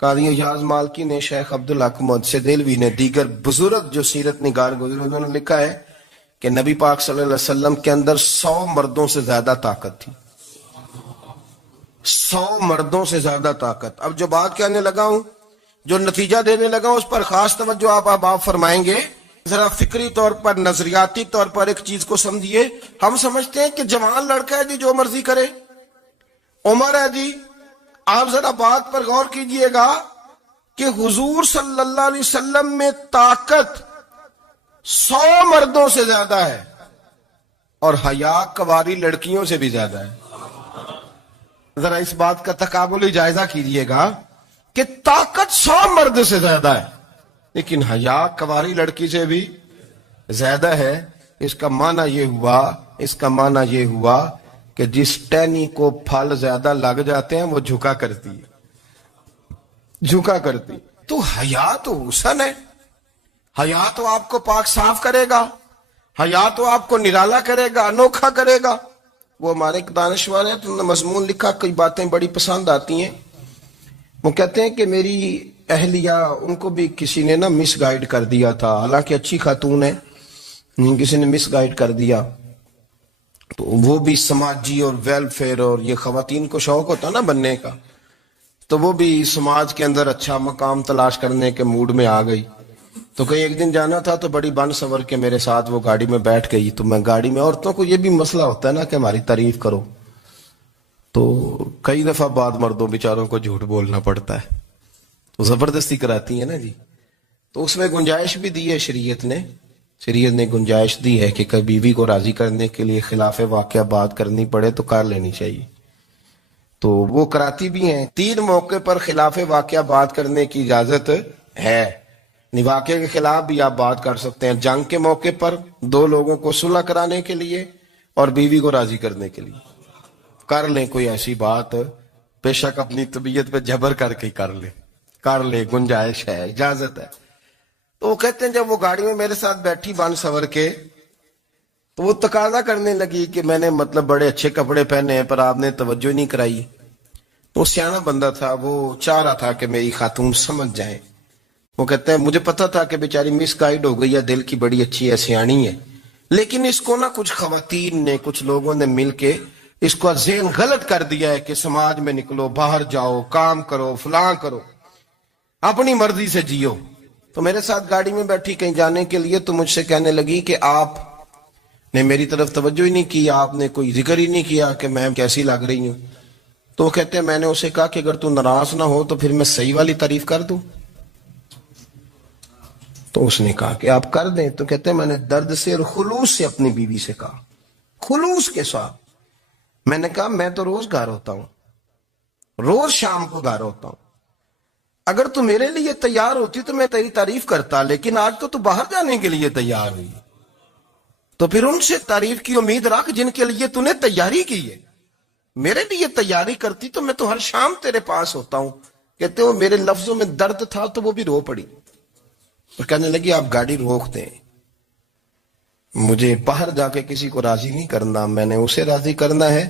قاضی اعجاز مالکی نے، شیخ عبدالحق محدث دہلوی نے، دیگر بزرگ جو سیرت نگار گزرے انہوں نے لکھا ہے کہ نبی پاک صلی اللہ علیہ وسلم کے اندر 100 مردوں سے زیادہ طاقت تھی. 100 مردوں سے زیادہ طاقت. اب جو بات کہنے لگا ہوں، جو نتیجہ دینے لگا ہوں، اس پر خاص توجہ آپ فرمائیں گے. ذرا فکری طور پر، نظریاتی طور پر ایک چیز کو سمجھیے. ہم سمجھتے ہیں کہ جوان لڑکا ہے جی، جو مرضی کرے، عمر ہے جی. آپ ذرا بات پر غور کیجئے گا کہ حضور صلی اللہ علیہ وسلم میں طاقت 100 مردوں سے زیادہ ہے اور حیا کنواری لڑکیوں سے بھی زیادہ ہے. ذرا اس بات کا تقابلی جائزہ کیجئے گا کہ طاقت 100 مرد سے زیادہ ہے لیکن حیا کنواری لڑکی سے بھی زیادہ ہے. اس کا معنی یہ ہوا کہ جس ٹہنی کو پھل زیادہ لگ جاتے ہیں وہ جھکا کرتی. تو حیا تو حسن ہے، حیا تو آپ کو پاک صاف کرے گا، حیا تو آپ کو نرالا کرے گا، انوکھا کرے گا. وہ ہمارے ایک دانشور ہیں، تو انہوں نے مضمون لکھا، کئی باتیں بڑی پسند آتی ہیں. وہ کہتے ہیں کہ میری اہلیہ، ان کو بھی کسی نے مس گائیڈ کر دیا تھا، حالانکہ اچھی خاتون ہے، کسی نے مس گائیڈ کر دیا. تو وہ بھی سماجی اور ویلفیئر، اور یہ خواتین کو شوق ہوتا نا بننے کا، تو وہ بھی سماج کے اندر اچھا مقام تلاش کرنے کے موڈ میں آ گئی. تو کہیں ایک دن جانا تھا تو بڑی بن سور کے میرے ساتھ وہ گاڑی میں بیٹھ گئی. تو میں گاڑی میں، عورتوں کو یہ بھی مسئلہ ہوتا ہے نا کہ ہماری تعریف کرو، تو کئی دفعہ بعد مردوں بیچاروں کو جھوٹ بولنا پڑتا ہے، تو زبردستی کراتی ہے نا جی. تو اس میں گنجائش بھی دی ہے شریعت نے گنجائش دی ہے کہ کبھی بیوی کو راضی کرنے کے لیے خلاف واقعہ بات کرنی پڑے تو کر لینی چاہیے. تو وہ کراتی بھی ہیں. 3 موقع پر خلاف واقعہ بات کرنے کی اجازت ہے. واقعے کے خلاف بھی آپ بات کر سکتے ہیں. جنگ کے موقع پر 2 لوگوں کو صلح کرانے کے لیے اور بیوی کو راضی کرنے کے لیے کر لیں کوئی ایسی بات، بے شک اپنی طبیعت پہ جبر کر کے کر لیں، گنجائش ہے، اجازت ہے. تو وہ کہتے ہیں جب وہ گاڑی میں میرے ساتھ بیٹھی بن سور کے، تو وہ تقاضا کرنے لگی کہ میں نے بڑے اچھے کپڑے پہنے ہیں پر آپ نے توجہ نہیں کرائی. وہ سیانا بندہ تھا، وہ چاہ رہا تھا کہ میری خاتون سمجھ جائے. وہ کہتے ہیں مجھے پتا تھا کہ بیچاری مس گائیڈ ہو گئی ہے، دل کی بڑی اچھی ہے، سیانی ہے، لیکن اس کو کچھ خواتین نے، کچھ لوگوں نے مل کے اس کو ذہن غلط کر دیا ہے کہ سماج میں نکلو، باہر جاؤ، کام کرو، فلاں کرو، اپنی مرضی سے جیو. تو میرے ساتھ گاڑی میں بیٹھی کہیں جانے کے لیے، تو مجھ سے کہنے لگی کہ آپ نے میری طرف توجہ ہی نہیں کی، آپ نے کوئی ذکر ہی نہیں کیا کہ میں کیسی لگ رہی ہوں. تو وہ کہتے ہیں میں نے اسے کہا کہ اگر تو ناراض نہ ہو تو پھر میں صحیح والی تعریف کر دوں. تو اس نے کہا کہ آپ کر دیں. تو کہتے ہیں میں نے درد سے اور خلوص سے اپنی بیوی سے کہا، خلوص کے ساتھ. میں نے کہا میں تو روز گھر ہوتا ہوں، روز شام کو گھر ہوتا ہوں، اگر تو میرے لیے تیار ہوتی تو میں تیری تعریف کرتا، لیکن آج تو باہر جانے کے لیے تیار ہوئی، تو پھر ان سے تعریف کی امید رکھ جن کے لیے تو نے تیاری کی ہے. میرے لیے تیاری کرتی تو میں تو ہر شام تیرے پاس ہوتا ہوں. کہتے ہو میرے لفظوں میں درد تھا تو وہ بھی رو پڑی اور کہنے لگی آپ گاڑی روک دیں، مجھے باہر جا کے کسی کو راضی نہیں کرنا، میں نے اسے راضی کرنا ہے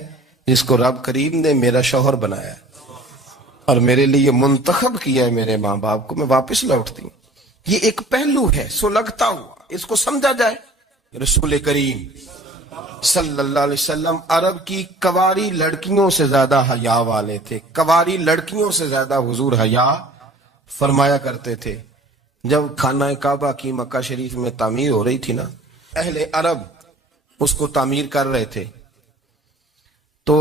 جس کو رب کریم نے میرا شوہر بنایا اور میرے لیے منتخب کیا ہے، میرے ماں باپ کو. میں واپس لوٹتی ہوں. یہ ایک پہلو ہے سلگتا ہوا، اس کو سمجھا جائے. رسول کریم صلی اللہ علیہ وسلم عرب کی کواری لڑکیوں سے زیادہ حیا والے تھے. کواری لڑکیوں سے زیادہ حضور حیا فرمایا کرتے تھے. جب خانہ کعبہ کی مکہ شریف میں تعمیر ہو رہی تھی نا، اہل عرب اس کو تعمیر کر رہے تھے، تو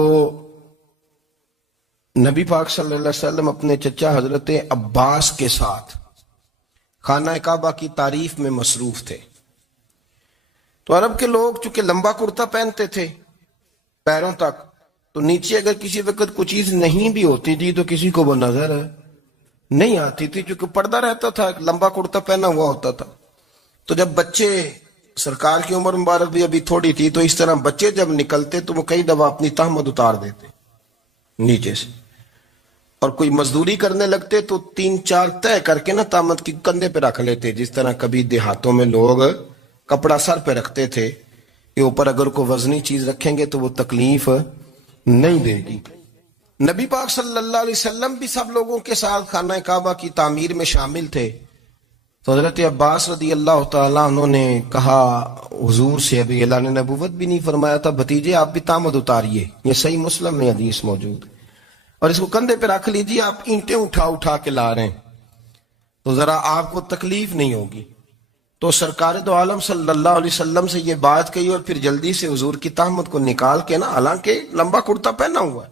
نبی پاک صلی اللہ علیہ وسلم اپنے چچا حضرت عباس کے ساتھ خانہ کعبہ کی تعریف میں مصروف تھے. تو عرب کے لوگ چونکہ لمبا کرتا پہنتے تھے پیروں تک، تو نیچے اگر کسی وقت کوئی چیز نہیں بھی ہوتی تھی تو کسی کو وہ نظر نہیں آتی تھی، چونکہ پردہ رہتا تھا، لمبا کرتا پہنا ہوا ہوتا تھا. تو جب بچے، سرکار کی عمر مبارک بھی ابھی تھوڑی تھی، تو اس طرح بچے جب نکلتے تو وہ کئی دفعہ اپنی تہمت اتار دیتے نیچے سے، اور کوئی مزدوری کرنے لگتے تو 3-4 طے کر کے تہمت کی کندھے پہ رکھ لیتے. جس طرح کبھی دیہاتوں میں لوگ کپڑا سر پہ رکھتے تھے کہ اوپر اگر کوئی وزنی چیز رکھیں گے تو وہ تکلیف نہیں دے گی. نبی پاک صلی اللہ علیہ وسلم بھی سب لوگوں کے ساتھ خانہ کعبہ کی تعمیر میں شامل تھے. تو حضرت عباس رضی اللہ تعالیٰ عنہ نے کہا حضور سے، ابھی اعلان نبوت بھی نہیں فرمایا تھا، بھتیجے آپ بھی تامد اتاریے. یہ صحیح مسلم میں حدیث موجود ہے. اور اس کو کندھے پہ رکھ لیجیے، آپ اینٹیں اٹھا اٹھا کے لا رہے ہیں تو ذرا آپ کو تکلیف نہیں ہوگی. تو سرکار دو عالم صلی اللہ علیہ وسلم سے یہ بات کہی اور پھر جلدی سے حضور کی تہمت کو نکال کے نا، حالانکہ لمبا کرتا پہنا ہوا ہے،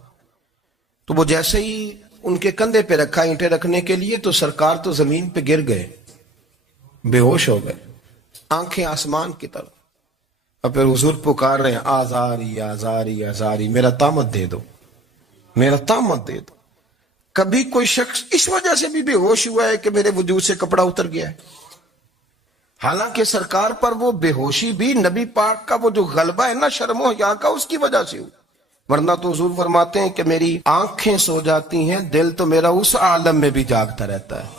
تو وہ جیسے ہی ان کے کندھے پہ رکھا اینٹیں رکھنے کے لیے تو سرکار تو زمین پہ گر گئے، بے ہوش ہو گئے، آنکھیں آسمان کی طرف. اور پھر حضور پکار رہے ہیں آزاری آزاری آزاری، میرا تامت دے دو، میرا تامت دے دو. کبھی کوئی شخص اس وجہ سے بھی بے ہوش ہوا ہے کہ میرے وجود سے کپڑا اتر گیا ہے؟ حالانکہ سرکار پر وہ بے ہوشی بھی نبی پاک کا وہ جو غلبہ ہے نا شرم و حیا کا، اس کی وجہ سے ہوئی. ورنہ تو حضور فرماتے ہیں کہ میری آنکھیں سو جاتی ہیں، دل تو میرا اس عالم میں بھی جاگتا رہتا ہے.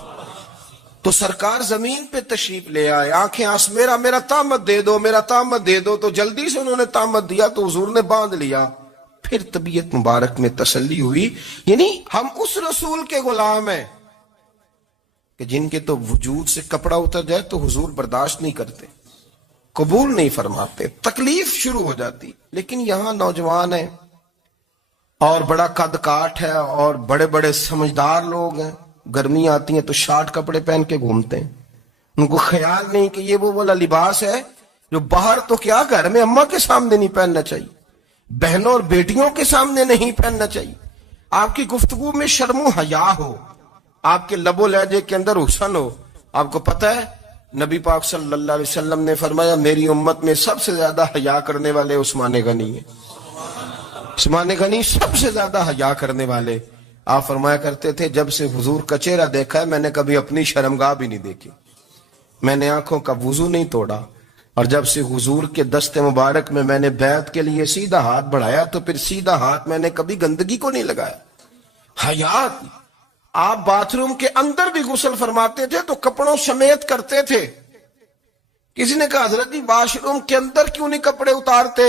تو سرکار زمین پہ تشریف لے آئے، آنکھیں میرا تامت دے دو، میرا تامت دے دو. تو جلدی سے انہوں نے تامت دیا تو حضور نے باندھ لیا. پھر طبیعت مبارک میں تسلی ہوئی. یعنی ہم اس رسول کے غلام ہیں کہ جن کے تو وجود سے کپڑا اتر جائے تو حضور برداشت نہیں کرتے، قبول نہیں فرماتے، تکلیف شروع ہو جاتی. لیکن یہاں نوجوان ہیں اور بڑا قد کاٹ ہے اور بڑے بڑے سمجھدار لوگ ہیں، گرمی آتی ہیں تو شارٹ کپڑے پہن کے گھومتے ہیں. ان کو خیال نہیں کہ یہ وہ والا لباس ہے جو باہر تو کیا گھر میں اماں کے سامنے نہیں پہننا چاہیے، بہنوں اور بیٹیوں کے سامنے نہیں پہننا چاہیے. آپ کی گفتگو میں شرم و حیا ہو، آپ کے لب و لہجے کے اندر حسن ہو. آپ کو پتہ ہے نبی پاک صلی اللہ علیہ وسلم نے فرمایا میری امت میں سب سے زیادہ حیا کرنے والے عثمان غنی ہیں. عثمان غنی سب سے زیادہ حیا کرنے والے. آپ فرمایا کرتے تھے جب سے حضور کا چہرہ دیکھا ہے میں نے کبھی اپنی شرمگاہ بھی نہیں دیکھی، میں نے آنکھوں کا وضو نہیں توڑا. اور جب سے حضور کے دست مبارک میں میں نے بیعت کے لیے سیدھا ہاتھ بڑھایا تو پھر سیدھا ہاتھ میں نے کبھی گندگی کو نہیں لگایا. حیات. آپ باتھ روم کے اندر بھی غسل فرماتے تھے تو کپڑوں سمیت کرتے تھے. کسی نے کہا حضرت جی واش روم کے اندر کیوں نہیں کپڑے اتارتے؟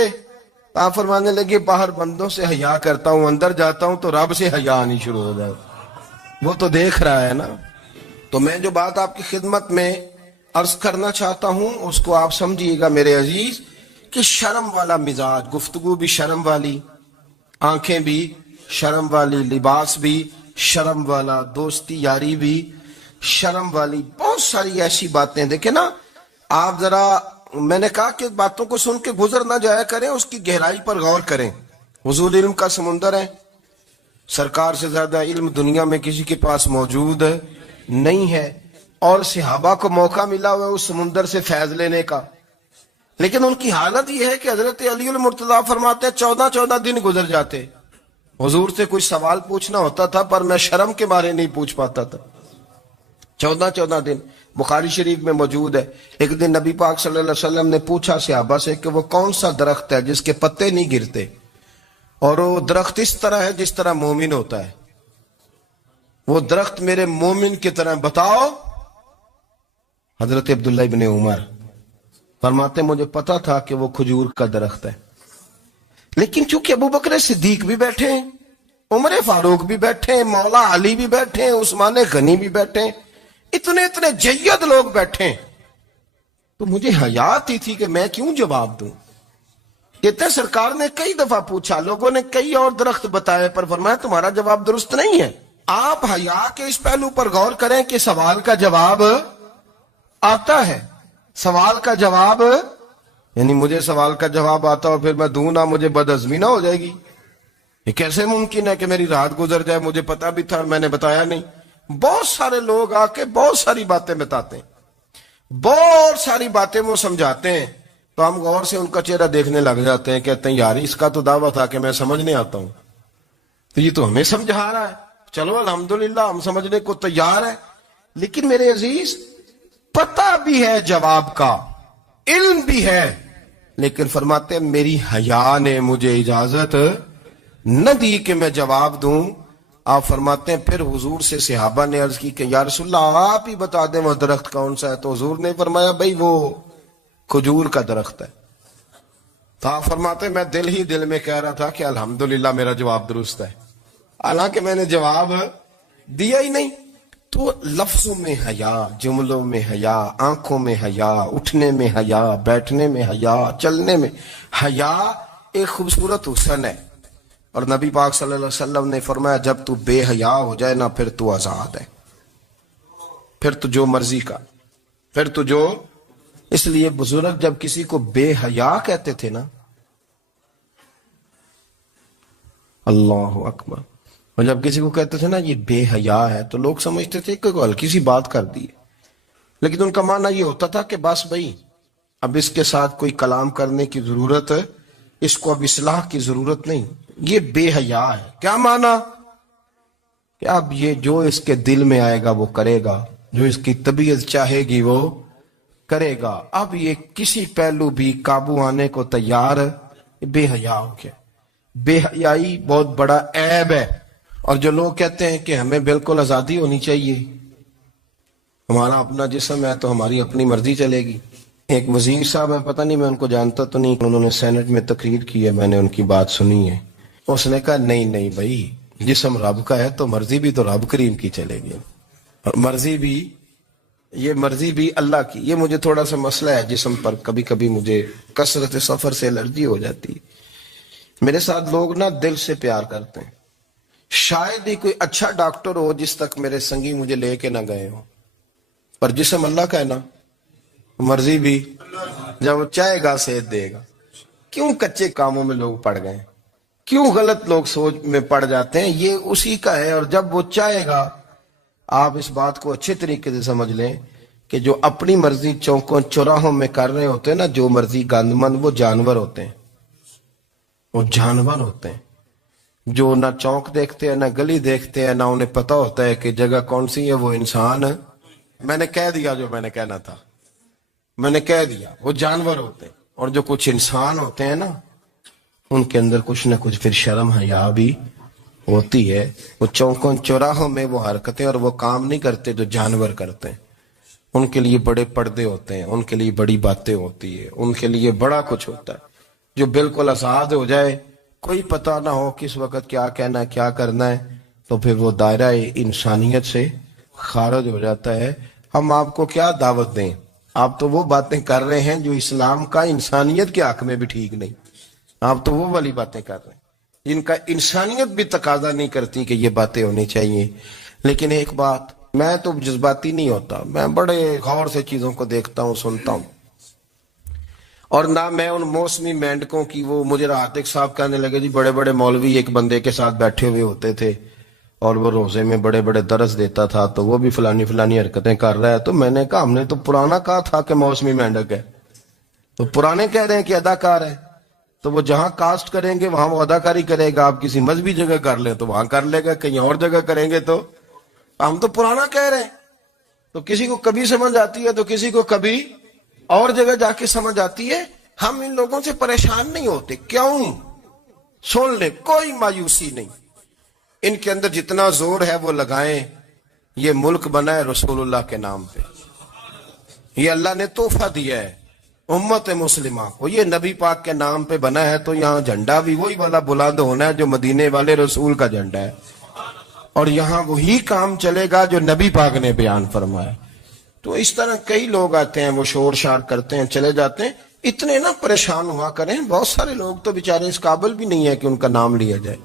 آپ فرمانے لگے باہر بندوں سے حیا کرتا ہوں، اندر جاتا ہوں تو رب سے حیا آنی شروع ہو جائے، وہ تو دیکھ رہا ہے نا. تو میں جو بات آپ کی خدمت میں عرض کرنا چاہتا ہوں اس کو آپ سمجھیے گا میرے عزیز، کہ شرم والا مزاج، گفتگو بھی شرم والی، آنکھیں بھی شرم والی، لباس بھی شرم والا، دوستی یاری بھی شرم والی، بہت ساری ایسی باتیں. دیکھیں نا آپ ذرا، میں نے کہا کہ باتوں کو سن کے گزر نہ جایا کریں، اس کی گہرائی پر غور کریں. حضور علم کا سمندر ہے، سرکار سے زیادہ علم دنیا میں کسی کے پاس موجود نہیں ہے، اور صحابہ کو موقع ملا ہوا ہے اس سمندر سے فیض لینے کا. لیکن ان کی حالت یہ ہے کہ حضرت علی المرتضیٰ فرماتے ہیں 14 دن گزر جاتے، حضور سے کوئی سوال پوچھنا ہوتا تھا پر میں شرم کے بارے نہیں پوچھ پاتا تھا. 14 دن بخاری شریف میں موجود ہے. ایک دن نبی پاک صلی اللہ علیہ وسلم نے پوچھا صحابہ سے کہ وہ کون سا درخت ہے جس کے پتے نہیں گرتے، اور وہ درخت اس طرح ہے جس طرح مومن ہوتا ہے، وہ درخت میرے مومن کی طرح بتاؤ. حضرت عبداللہ ابن عمر فرماتے مجھے پتا تھا کہ وہ کھجور کا درخت ہے، لیکن چونکہ ابو بکر صدیق بھی بیٹھے ہیں، عمر فاروق بھی بیٹھے ہیں، مولا علی بھی بیٹھے ہیں، عثمان غنی بھی بیٹھے ہیں، اتنے جید لوگ بیٹھے ہیں، تو مجھے حیا آتی تھی کہ میں کیوں جواب دوں. کہتے ہیں سرکار نے کئی دفعہ پوچھا، لوگوں نے کئی اور درخت بتائے پر فرمایا تمہارا جواب درست نہیں ہے. آپ حیا کے اس پہلو پر غور کریں کہ سوال کا جواب آتا ہے، سوال کا جواب، یعنی مجھے سوال کا جواب آتا اور پھر میں دوں نہ، مجھے بدعزمی نہ ہو جائے گی. یہ کیسے ممکن ہے کہ میری رات گزر جائے، مجھے پتا بھی تھا میں نے بتایا نہیں. بہت سارے لوگ آ کے بہت ساری باتیں بتاتے ہیں، بہت ساری باتیں وہ سمجھاتے ہیں، تو ہم غور سے ان کا چہرہ دیکھنے لگ جاتے ہیں، کہتے ہیں یار اس کا تو دعویٰ تھا کہ میں سمجھنے آتا ہوں، تو یہ تو ہمیں سمجھا رہا ہے، چلو الحمدللہ ہم سمجھنے کو تیار ہے. لیکن میرے عزیز پتہ بھی ہے جواب کا، علم بھی ہے، لیکن فرماتے ہیں میری حیا نے مجھے اجازت نہ دی کہ میں جواب دوں. آپ فرماتے ہیں پھر حضور سے صحابہ نے عرض کی کہ یا رسول اللہ آپ ہی بتا دیں وہ درخت کون سا ہے. تو حضور نے فرمایا بھئی وہ کھجور کا درخت ہے. تو آپ فرماتے ہیں میں دل ہی دل میں کہہ رہا تھا کہ الحمدللہ میرا جواب درست ہے. حالانکہ میں نے جواب دیا ہی نہیں. تو لفظوں میں حیا، جملوں میں حیا، آنکھوں میں حیا، اٹھنے میں حیا، بیٹھنے میں حیا، چلنے میں حیا ایک خوبصورت حسن ہے. اور نبی پاک صلی اللہ علیہ وسلم نے فرمایا جب تو بے حیا ہو جائے نا پھر تو آزاد ہے، پھر تو جو مرضی کا، پھر تو جو. اس لیے بزرگ جب کسی کو بے حیا کہتے تھے نا، اللہ اکبر، اور جب کسی کو کہتے تھے نا یہ بے حیا ہے تو لوگ سمجھتے تھے کہ ہلکی سی بات کر دی ہے، لیکن ان کا معنی یہ ہوتا تھا کہ بس بھائی اب اس کے ساتھ کوئی کلام کرنے کی ضرورت ہے، اس کو اب اصلاح کی ضرورت نہیں، یہ بے حیا ہے. کیا معنی؟ کہ اب یہ جو اس کے دل میں آئے گا وہ کرے گا، جو اس کی طبیعت چاہے گی وہ کرے گا، اب یہ کسی پہلو بھی قابو آنے کو تیار ہے، بے حیا ہو گیا. بے حیائی بہت بڑا عیب ہے. اور جو لوگ کہتے ہیں کہ ہمیں بالکل آزادی ہونی چاہیے، ہمارا اپنا جسم ہے تو ہماری اپنی مرضی چلے گی. ایک وزیر صاحب ہے، پتہ نہیں میں ان کو جانتا تو نہیں، انہوں نے سینٹ میں تقریر کی ہے، میں نے ان کی بات سنی ہے. اس نے کہا نہیں بھائی، جسم رب کا ہے تو مرضی بھی تو رب کریم کی چلے گی، اور مرضی بھی اللہ کی. یہ مجھے تھوڑا سا مسئلہ ہے جسم پر، کبھی کبھی مجھے کثرت سفر سے الرجی ہو جاتی ہے. میرے ساتھ لوگ نا دل سے پیار کرتے ہیں، شاید ہی کوئی اچھا ڈاکٹر ہو جس تک میرے سنگی مجھے لے کے نہ گئے ہو، پر جسم اللہ کا ہے نا، مرضی بھی جب وہ چاہے گا صحت دے گا. کیوں کچے کاموں میں لوگ پڑ گئے، کیوں غلط لوگ سوچ میں پڑ جاتے ہیں؟ یہ اسی کا ہے. اور جب وہ چاہے گا، آپ اس بات کو اچھے طریقے سے سمجھ لیں کہ جو اپنی مرضی چوکوں چوراہوں میں کر رہے ہوتے ہیں نا، جو مرضی گندمند، وہ جانور ہوتے ہیں، وہ جانور ہوتے ہیں جو نہ چوک دیکھتے ہیں، نہ گلی دیکھتے ہیں، نہ انہیں پتہ ہوتا ہے کہ جگہ کون سی ہے. وہ انسان، میں نے کہہ دیا جو میں نے کہنا تھا، میں نے کہہ دیا، وہ جانور ہوتے ہیں. اور جو کچھ انسان ہوتے ہیں نا، ان کے اندر کچھ نہ کچھ پھر شرم حیا بھی ہوتی ہے. وہ چوکوں چوراہوں میں وہ حرکتیں اور وہ کام نہیں کرتے جو جانور کرتے ہیں. ان کے لیے بڑے پردے ہوتے ہیں، ان کے لیے بڑی باتیں ہوتی ہے، ان کے لیے بڑا کچھ ہوتا ہے. جو بالکل آزاد ہو جائے، کوئی پتہ نہ ہو کس وقت کیا کہنا ہے کیا کرنا ہے، تو پھر وہ دائرہ انسانیت سے خارج ہو جاتا ہے. ہم آپ کو کیا دعوت دیں؟ آپ تو وہ باتیں کر رہے ہیں جو اسلام کا انسانیت کے حق میں بھی ٹھیک نہیں. آپ تو وہ والی باتیں کر رہے ہیں جن کا انسانیت بھی تقاضا نہیں کرتی کہ یہ باتیں ہونی چاہیے. لیکن ایک بات، میں تو جذباتی نہیں ہوتا، میں بڑے غور سے چیزوں کو دیکھتا ہوں، سنتا ہوں. اور نہ میں ان موسمی مینڈکوں کی، وہ مجھے عاتق صاحب کہنے لگے جی بڑے بڑے مولوی ایک بندے کے ساتھ بیٹھے ہوئے ہوتے تھے اور وہ روزے میں بڑے بڑے درس دیتا تھا تو وہ بھی فلانی حرکتیں کر رہا ہے. تو میں نے کہا ہم نے تو پرانا کہا تھا کہ موسمی مینڈک ہے، تو پرانے کہہ رہے ہیں کہ اداکار ہے، تو وہ جہاں کاسٹ کریں گے وہاں وہ اداکاری کرے گا. آپ کسی مذہبی جگہ کر لیں تو وہاں کر لے گا، کہیں اور جگہ کریں گے تو ہم تو پرانا کہہ رہے ہیں. تو کسی کو کبھی سمجھ آتی ہے تو کسی کو کبھی اور جگہ جا کے سمجھ آتی ہے. ہم ان لوگوں سے پریشان نہیں ہوتے. کیوں؟ سن لیں، کوئی مایوسی نہیں. ان کے اندر جتنا زور ہے وہ لگائیں. یہ ملک بنا ہے رسول اللہ کے نام پہ، یہ اللہ نے تحفہ دیا ہے امت مسلمہ کو، یہ نبی پاک کے نام پہ بنا ہے. تو یہاں جھنڈا بھی وہی والا بلند ہونا ہے جو مدینے والے رسول کا جھنڈا ہے، اور یہاں وہی کام چلے گا جو نبی پاک نے بیان فرمایا. تو اس طرح کئی لوگ آتے ہیں، وہ شور شار کرتے ہیں، چلے جاتے ہیں. اتنے نہ پریشان ہوا کریں. بہت سارے لوگ تو بیچارے اس قابل بھی نہیں ہے کہ ان کا نام لیا جائے.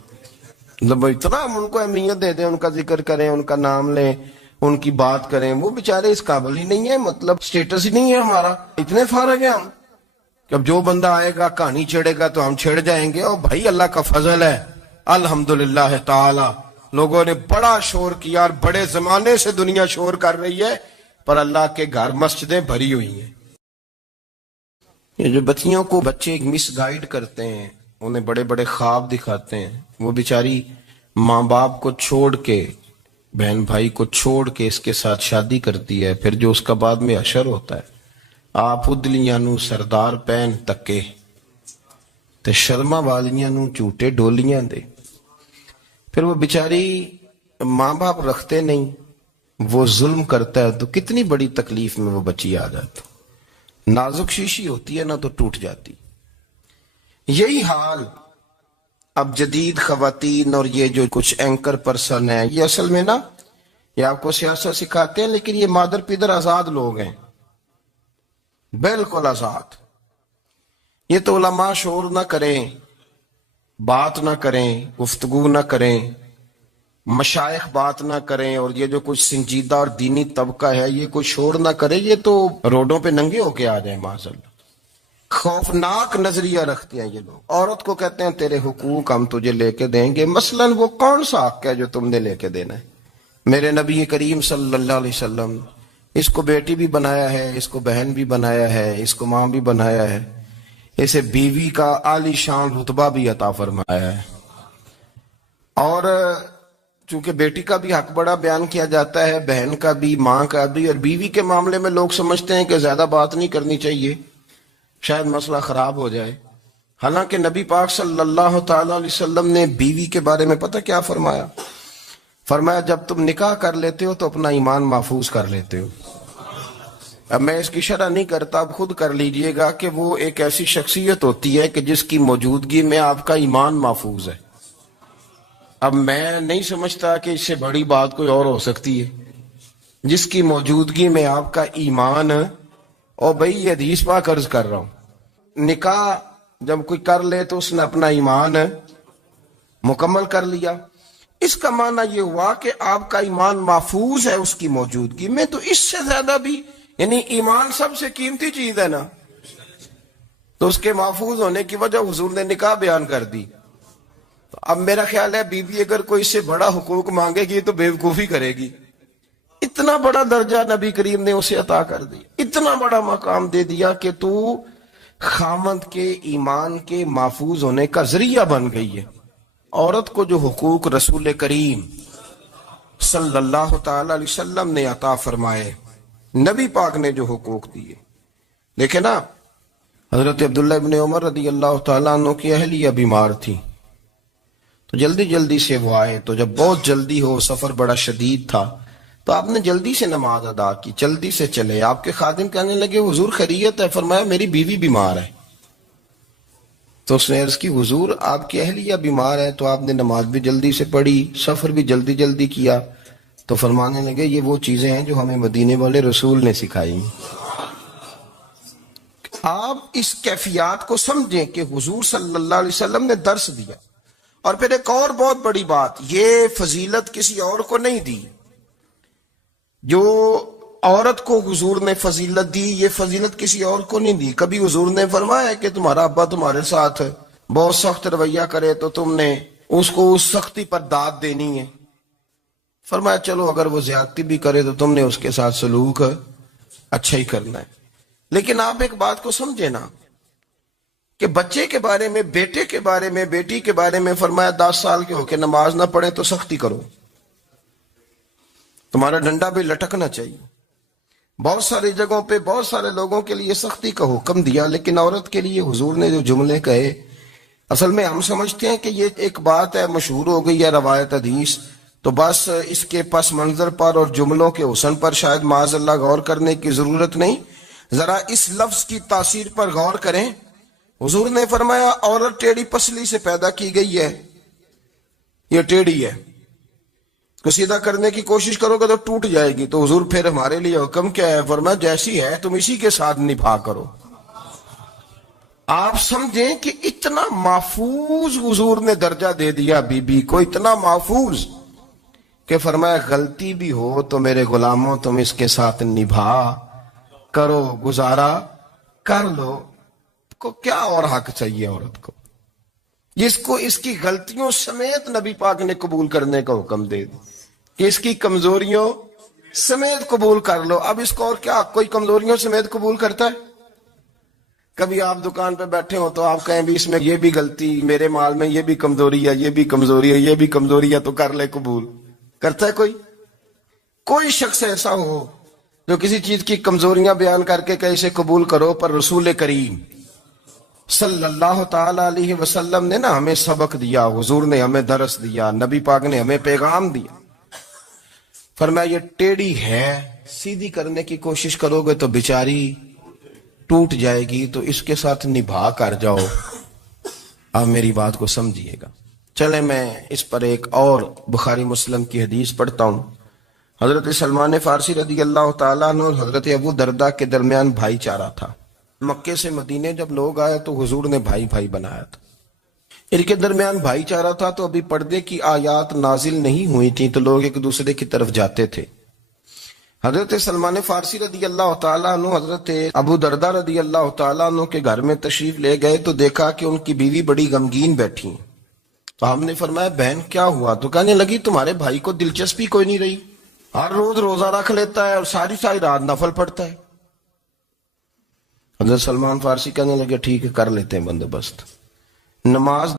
مطلب اتنا ہم ان کو اہمیت دے دیں، ان کا ذکر کریں، ان کا نام لیں، ان کی بات کریں، وہ بیچارے اس قابل ہی نہیں ہے. مطلب سٹیٹس ہی نہیں ہے ہمارا. اتنے فارغ ہیں ہم کہ اب جو بندہ آئے گا کہانی چھیڑے گا تو ہم چھیڑ جائیں گے. اور بھائی اللہ کا فضل ہے الحمدللہ تعالی، لوگوں نے بڑا شور کیا اور بڑے زمانے سے دنیا شور کر رہی ہے، پر اللہ کے گھر مسجدیں بھری ہوئی ہیں. یہ جو بچیوں کو بچے مس گائیڈ کرتے ہیں، انہیں بڑے بڑے خواب دکھاتے ہیں، وہ بیچاری ماں باپ کو چھوڑ کے، بہن بھائی کو چھوڑ کے اس کے ساتھ شادی کرتی ہے. پھر جو اس کا بعد میں حشر ہوتا ہے، آپ ادلیاں نو سردار پہن تکے تے شرما والیاں نو جھوٹے ڈولیاں دے. پھر وہ بیچاری ماں باپ رکھتے نہیں، وہ ظلم کرتا ہے تو کتنی بڑی تکلیف میں وہ بچی آ جاتی. نازک شیشی ہوتی ہے نا تو ٹوٹ جاتی. یہی حال اب جدید خواتین اور یہ جو کچھ اینکر پرسن ہیں، یہ اصل میں نا یہ آپ کو سیاست سکھاتے ہیں، لیکن یہ مادر پیدر آزاد لوگ ہیں، بالکل آزاد۔ یہ تو علماء شور نہ کریں، بات نہ کریں، گفتگو نہ کریں، مشائخ بات نہ کریں، اور یہ جو کچھ سنجیدہ اور دینی طبقہ ہے یہ کوئی شور نہ کرے، یہ تو روڈوں پہ ننگے ہو کے آ جائیں معاذ اللہ۔ خوفناک نظریہ رکھتے ہیں یہ لوگ۔ عورت کو کہتے ہیں تیرے حقوق ہم تجھے لے کے دیں گے، مثلاً وہ کون سا حق ہے جو تم نے لے کے دینا ہے؟ میرے نبی کریم صلی اللہ علیہ وسلم اس کو بیٹی بھی بنایا ہے، اس کو بہن بھی بنایا ہے، اس کو ماں بھی بنایا ہے، اسے بیوی کا عالی شان رتبہ بھی عطا فرمایا ہے۔ اور چونکہ بیٹی کا بھی حق بڑا بیان کیا جاتا ہے، بہن کا بھی، ماں کا بھی، اور بیوی کے معاملے میں لوگ سمجھتے ہیں کہ زیادہ بات نہیں کرنی چاہیے، شاید مسئلہ خراب ہو جائے۔ حالانکہ نبی پاک صلی اللہ تعالی علیہ وسلم نے بیوی کے بارے میں پتہ کیا فرمایا؟ فرمایا جب تم نکاح کر لیتے ہو تو اپنا ایمان محفوظ کر لیتے ہو۔ اب میں اس کی شرح نہیں کرتا، اب خود کر لیجئے گا کہ وہ ایک ایسی شخصیت ہوتی ہے کہ جس کی موجودگی میں آپ کا ایمان محفوظ ہے۔ اب میں نہیں سمجھتا کہ اس سے بڑی بات کوئی اور ہو سکتی ہے، جس کی موجودگی میں آپ کا ایمان، اور بھئی یہ حدیث پاک عرض کر رہا ہوں، نکاح جب کوئی کر لے تو اس نے اپنا ایمان مکمل کر لیا۔ اس کا معنی یہ ہوا کہ آپ کا ایمان محفوظ ہے اس کی موجودگی میں، تو اس سے زیادہ بھی، یعنی ایمان سب سے قیمتی چیز ہے نا، تو اس کے محفوظ ہونے کی وجہ حضور نے نکاح بیان کر دی۔ تو اب میرا خیال ہے بیوی اگر کوئی اس سے بڑا حقوق مانگے گی تو بیوقوفی کرے گی۔ اتنا بڑا درجہ نبی کریم نے اسے عطا کر دیا، اتنا بڑا مقام دے دیا کہ تو خامند کے ایمان کے محفوظ ہونے کا ذریعہ بن گئی ہے۔ عورت کو جو حقوق رسول کریم صلی اللہ تعالی علیہ وسلم نے عطا فرمائے، نبی پاک نے جو حقوق دیے، دیکھیں نا، حضرت عبداللہ ابن عمر رضی اللہ تعالیٰ عنہ کی اہلیہ بیمار تھی، تو جلدی جلدی سے وہ آئے، تو جب بہت جلدی ہو، سفر بڑا شدید تھا، تو آپ نے جلدی سے نماز ادا کی، جلدی سے چلے۔ آپ کے خادم کہنے لگے حضور خیریت ہے؟ فرمایا میری بیوی بیمار ہے۔ تو اس نے عرض کی حضور آپ کی اہلیہ بیمار ہے، تو آپ نے نماز بھی جلدی سے پڑھی، سفر بھی جلدی جلدی کیا۔ تو فرمانے لگے یہ وہ چیزیں ہیں جو ہمیں مدینے والے رسول نے سکھائی۔ آپ اس کیفیات کو سمجھیں کہ حضور صلی اللہ علیہ وسلم نے درس دیا۔ اور پھر ایک اور بہت بڑی بات، یہ فضیلت کسی اور کو نہیں دی، جو عورت کو حضور نے فضیلت دی، یہ فضیلت کسی اور کو نہیں دی۔ کبھی حضور نے فرمایا کہ تمہارا ابا تمہارے ساتھ بہت سخت رویہ کرے تو تم نے اس کو اس سختی پر داد دینی ہے؟ فرمایا چلو اگر وہ زیادتی بھی کرے تو تم نے اس کے ساتھ سلوک اچھا ہی کرنا ہے۔ لیکن آپ ایک بات کو سمجھے نا کہ بچے کے بارے میں، بیٹے کے بارے میں، بیٹی کے بارے میں فرمایا 10 سال کے ہو کے نماز نہ پڑھے تو سختی کرو، تمہارا ڈنڈا بھی لٹکنا چاہیے۔ بہت ساری جگہوں پہ بہت سارے لوگوں کے لیے سختی کا حکم دیا، لیکن عورت کے لیے حضور نے جو جملے کہے، اصل میں ہم سمجھتے ہیں کہ یہ ایک بات ہے، مشہور ہو گئی ہے روایت حدیث، تو بس اس کے پس منظر پر اور جملوں کے حسن پر شاید معاذ اللہ غور کرنے کی ضرورت نہیں۔ ذرا اس لفظ کی تاثیر پر غور کریں۔ حضور نے فرمایا عورت ٹیڑھی پسلی سے پیدا کی گئی ہے، یہ ٹیڑھی ہے، کو سیدھا کرنے کی کوشش کرو گے تو ٹوٹ جائے گی۔ تو حضور پھر ہمارے لیے حکم کیا ہے؟ فرمایا جیسی ہے تم اسی کے ساتھ نبھا کرو۔ آپ سمجھیں کہ اتنا محفوظ حضور نے درجہ دے دیا بی بی کو، اتنا محفوظ کہ فرمایا غلطی بھی ہو تو میرے غلاموں تم اس کے ساتھ نبھا کرو، گزارا کر لو۔ کو کیا اور حق چاہیے عورت کو، جس کو اس کی غلطیوں سمیت نبی پاک نے قبول کرنے کا حکم دے دی کہ اس کی کمزوریوں سمیت قبول کر لو۔ اب اس کو اور کیا کوئی کمزوریوں سمیت قبول کرتا ہے؟ کبھی آپ دکان پہ بیٹھے ہو تو آپ کہیں بھی اس میں یہ بھی غلطی، میرے مال میں یہ بھی کمزوری ہے، یہ بھی کمزوری ہے، یہ بھی کمزوری ہے، تو کر لے قبول۔ کرتا ہے کوئی شخص ایسا ہو جو کسی چیز کی کمزوریاں بیان کر کے کہ اسے قبول کرو؟ پر رسول کریم صلی اللہ تعالی علیہ وسلم نے نا ہمیں سبق دیا، حضور نے ہمیں درس دیا، نبی پاک نے ہمیں پیغام دیا۔ فرمایا یہ ٹیڑھی ہے، سیدھی کرنے کی کوشش کرو گے تو بیچاری ٹوٹ جائے گی، تو اس کے ساتھ نبھا کر جاؤ۔ آپ میری بات کو سمجھیے گا۔ چلے میں اس پر ایک اور بخاری مسلم کی حدیث پڑھتا ہوں۔ حضرت سلمان فارسی رضی اللہ تعالیٰ عنہ اور حضرت ابو دردہ کے درمیان بھائی چارہ تھا۔ مکے سے مدینے جب لوگ آئے تو حضور نے بھائی بھائی بنایا تھا، ان کے درمیان بھائی چارہ تھا، تو ابھی پردے کی آیات نازل نہیں ہوئی تھیں تو لوگ ایک دوسرے کی طرف جاتے تھے۔ حضرت سلمان فارسی رضی اللہ تعالیٰ عنہ حضرت ابو دردہ رضی اللہ تعالیٰ عنہ کے گھر میں تشریف لے گئے تو دیکھا کہ ان کی بیوی بڑی غمگین بیٹھی ہیں۔ تو ہم نے فرمایا بہن کیا ہوا؟ تو کہنے لگی تمہارے بھائی کو دلچسپی کوئی نہیں رہی، ہر روز روزہ رکھ لیتا ہے اور ساری ساری رات نفل پڑھتا ہے۔ حضرت سلمان فارسی کہنے لگے ٹھیک ہے کر لیتے ہیں بندوبست۔ نماز